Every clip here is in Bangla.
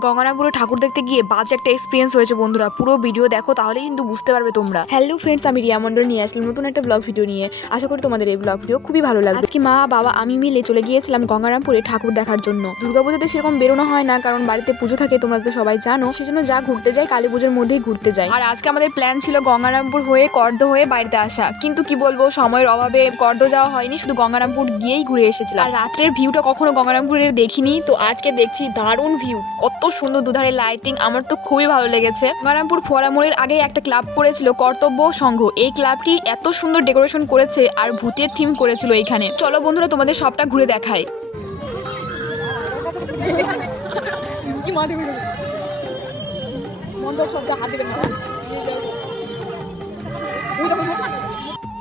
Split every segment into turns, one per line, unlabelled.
গঙ্গারামপুরে ঠাকুর দেখতে গিয়ে বাজে একটা এক্সপিরিয়েন্স হয়েছে বন্ধুরা। পুরো ভিডিও দেখো তাহলে কিন্তু বুঝতে পারবে তোমরা। হ্যালো ফ্রেন্ডস আমি রিয়া মন্ডল নিয়ে আসলাম নতুন একটা ব্লগ ভিডিও নিয়ে। আশা করি তোমাদের এই ব্লগ ভিডিও খুবই ভালো লাগবে। আজকে মা, বাবা, আমি মিলে চলে গিয়েছিলাম গঙ্গারামপুরে ঠাকুর দেখার জন্য। দুর্গাপুজোতে সেরকম বেরোনো হয় না, কারণ বাড়িতে পুজো থাকে, তোমরা তো সবাই জানো। সেজন্য যা ঘুরতে যাই, কালী পুজোর মধ্যেই ঘুরতে যাই। আর আজকে আমাদের প্ল্যান ছিল গঙ্গারামপুর হয়ে কর্দ হয়ে বাড়িতে আসা। কিন্তু কি বলব, সময়ের অভাবে কর্দ যাওয়া হয়নি, শুধু গঙ্গারামপুর গিয়েই ঘুরে এসেছিলাম। আর রাত্রের ভিউটা কখনো গঙ্গারামপুরের দেখিনি, তো আজকে দেখছি দারুণ ভিউ কত সুন্দর দুধারে লাইটিং আমার তো খুবই ভালো লেগেছে। গঙ্গারামপুর ফোয়ারা মোড়ের আগে একটা ক্লাব করেছিল, কর্তব্য সংঘ। এই ক্লাবটি এত সুন্দর ডেকোরেশন করেছে আর ভূতের থিম করেছিল এখানে। চলো বন্ধুরা, তোমাদের সবটা ঘুরে দেখায়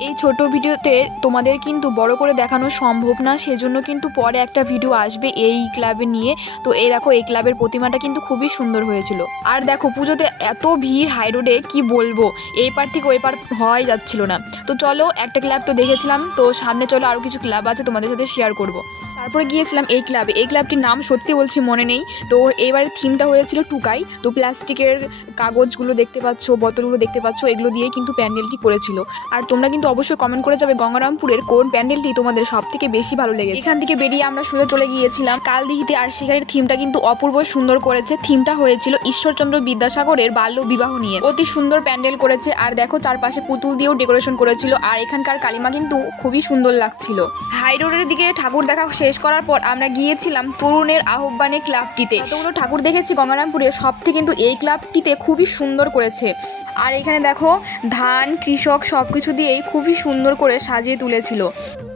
এই ছোট ভিডিওতে তোমাদের কিন্তু বড় করে দেখানো সম্ভব না, সেজন্য কিন্তু পরে একটা ভিডিও আসবে এই ক্লাবে নিয়ে। তো এই দেখো, এই ক্লাবের প্রতিমাটা কিন্তু খুবই সুন্দর হয়েছিল। আর দেখো, পুজোতে এত ভিড় হাই রোডে, কি বলব? এই পার থেকে ওই পার হওয়াই যাচ্ছিল না। তো চলো, একটা ক্লাব তো দেখেছিলাম। তো সামনে চলো আরও কিছু ক্লাব আছে তোমাদের সাথে শেয়ার করব। তারপরে গিয়েছিলাম এই ক্লাবে এই ক্লাবটির নাম সত্যি বলছি মনে নেই। তো এবারে থিমটা হয়েছিল টুকাই। তো প্লাস্টিকের কাগজগুলো দেখতে পাচ্ছ বোতলগুলো দেখতে পাচ্ছ, এগুলো দিয়েই কিন্তু প্যান্ডেলটি করেছিল। আর তোমরা কিন্তু অবশ্যই কমেন্ট করে যাবে গঙ্গারামপুরের কোন প্যান্ডেলটি তোমাদের সব থেকে বেশি ভালো লেগেছে। এখান থেকে বেরিয়ে আমরা সোজা চলে গিয়েছিলাম। কাল দিঘিতে আর সেখানের থিমটা কিন্তু অপূর্ব সুন্দর করেছে। থিমটা হয়েছিল ঈশ্বরচন্দ্র বিদ্যাসাগরের বাল্য বিবাহ নিয়ে। অতি সুন্দর প্যান্ডেল করেছে আর দেখো চারপাশে পুতুল দিয়েও ডেকোরেশন করেছিল আর এখানকার কালিমা কিন্তু খুবই সুন্দর লাগছিল। হাই রোডের দিকে ঠাকুর দেখা শেষ করার পর আমরা গিয়েছিলাম তরুণের আহ্বানে ক্লাবটিতে। যতগুলো ঠাকুর দেখেছি গঙ্গারামপুরে, সবথেকে কিন্তু এই ক্লাবটিতে খুবই সুন্দর করেছে। আর এখানে দেখো ধান, কৃষক সব কিছু দিয়েই খুবই সুন্দর করে সাজিয়ে তুলেছিল।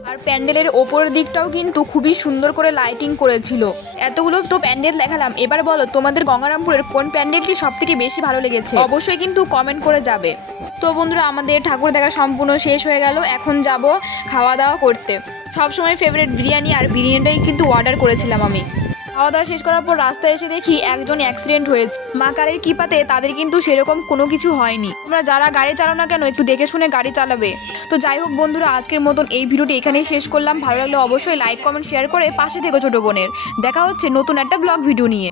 আর প্যান্ডেলের ওপরের দিকটাও কিন্তু খুবই সুন্দর করে লাইটিং করেছিল। এতগুলো তো প্যান্ডেল দেখালাম। এবার বলো, তোমাদের গঙ্গারামপুরের কোন প্যান্ডেলটি সব থেকে বেশি ভালো লেগেছে? অবশ্যই কিন্তু কমেন্ট করে যাবে। তো বন্ধুরা, আমাদের ঠাকুর দেখা সম্পূর্ণ শেষ হয়ে গেল। এখন যাব খাওয়া দাওয়া করতে। সবসময় ফেভারিট বিরিয়ানি আর বিরিয়ানিটাই কিন্তু অর্ডার করেছিলাম আমি। খাওয়া দাওয়া শেষ করার পর রাস্তায় এসে দেখি একজন অ্যাক্সিডেন্ট হয়েছে। মা কালের কৃপাতে তাদের কিন্তু সেরকম কোনো কিছু হয়নি। তোমরা যারা গাড়ি চালাও না কেন, একটু দেখে শুনে গাড়ি চালাবে। তো যাই হোক বন্ধুরা, আজকের মতন এই ভিডিওটি এখানেই শেষ করলাম। ভালো লাগলে অবশ্যই লাইক কমেন্ট শেয়ার করে পাশে থেকে ছোটো বোনের। দেখা হচ্ছে নতুন একটা ব্লগ ভিডিও নিয়ে।